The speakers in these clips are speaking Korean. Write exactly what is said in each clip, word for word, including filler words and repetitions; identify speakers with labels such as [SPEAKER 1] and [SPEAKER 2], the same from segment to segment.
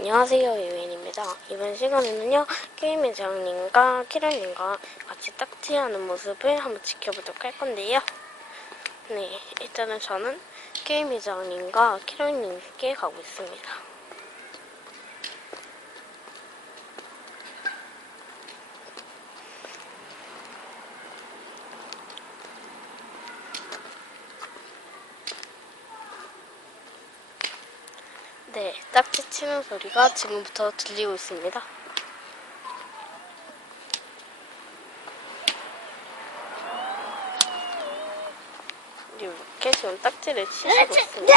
[SPEAKER 1] 안녕하세요, 유인입니다. 이번 시간에는요, 게임의 재앙님과 키랄님과 같이 딱지하는 모습을 한번 지켜보도록 할 건데요. 네, 일단은 저는 게임의 재앙님과 키랄님께 가고 있습니다. 네, 딱지 치는 소리가 지금부터 들리고 있습니다. 이렇게 지금 딱지를 치시고 있습니다.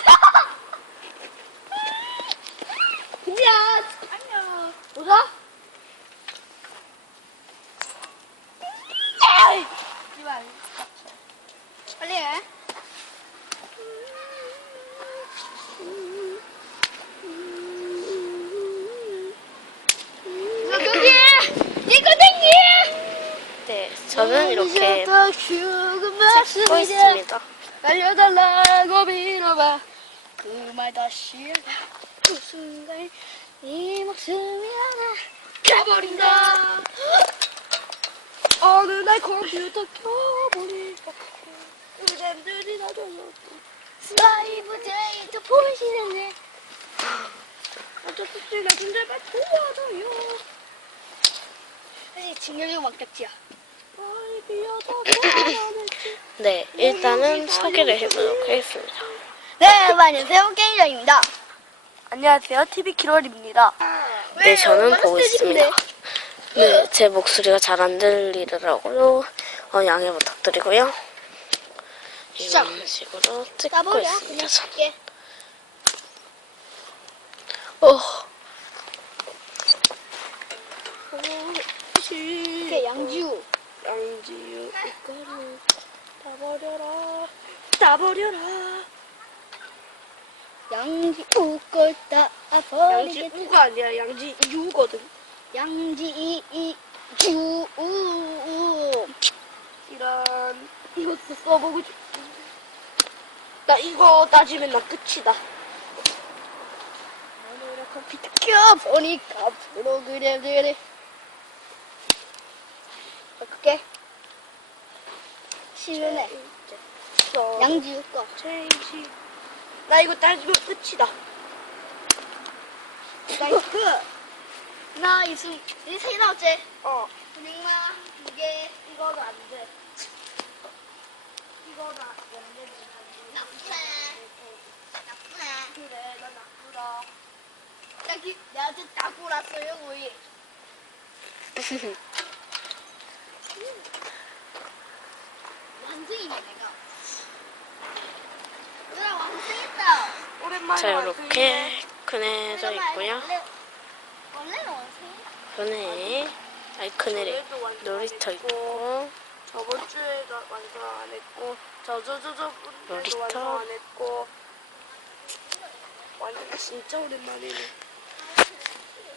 [SPEAKER 2] 야, 안녕. 뭐가? 이발. 빨리 해. 여기 이거든요.
[SPEAKER 1] 네, 저는 이렇게 찍고
[SPEAKER 2] 있
[SPEAKER 1] 있습니다.
[SPEAKER 2] 날려달라고 빌어봐. 그 말 다시 해봐. 그 순간 이 목숨이 하나 가버린다. 어느 날 컴퓨터 켜보니까 그램들이 나눠졌고 스라이브 제이도 보이시는데 어쩌지 나 진짜 말 도와줘요. 사실 진열이가 막딱지야.
[SPEAKER 1] 네, 일단은 소개를 해보도록 하겠습니다.
[SPEAKER 2] 네, 안녕하세요. 게임장입니다. 안녕하세요. 티비 키롤입니다.
[SPEAKER 1] 네, 저는 보고 있습니다. 네, 제 목소리가 잘 안 들리더라고요. 어, 양해 부탁드리고요. 이런 식으로 찍고 있습니다. 저는. 어.
[SPEAKER 2] 이게 양지우.
[SPEAKER 1] 양지유 이거를 다 버려라. 다 버려라.
[SPEAKER 2] 양지우 걸다 버리겠다.
[SPEAKER 1] 양지우가 아니라 양지유거든.
[SPEAKER 2] 양지유.
[SPEAKER 1] 이런 이것도 써보고 싶은데 나 이거 따지면 나 끝이다.
[SPEAKER 2] 오늘 컴퓨터 켜보니까 프로그램들이 어떻게? 시원해. 양지우 거.
[SPEAKER 1] 체인지. 나 이거 따지면 끝이다.
[SPEAKER 2] 나이스. 나 이승 이세 나왔지?
[SPEAKER 1] 어.
[SPEAKER 2] 은행마 이게 이거가 안 돼. 이거가 안 돼. 나쁘네. 나쁘네. 그래, 나 나쁘다. 딱히 내한테 딱 골았어요, 거의. 완승이네, 내가. 누나 완승했다.
[SPEAKER 1] 자, 이렇게 그네져 있고요.
[SPEAKER 2] 원래, 원래는 완승.
[SPEAKER 1] 그네 아이크네래 놀이터 있고
[SPEAKER 3] 저번 주에 완성 안 했고 저저저저
[SPEAKER 1] 놀이터.
[SPEAKER 3] 완성 안 했고 완전 진짜 오랜만이네.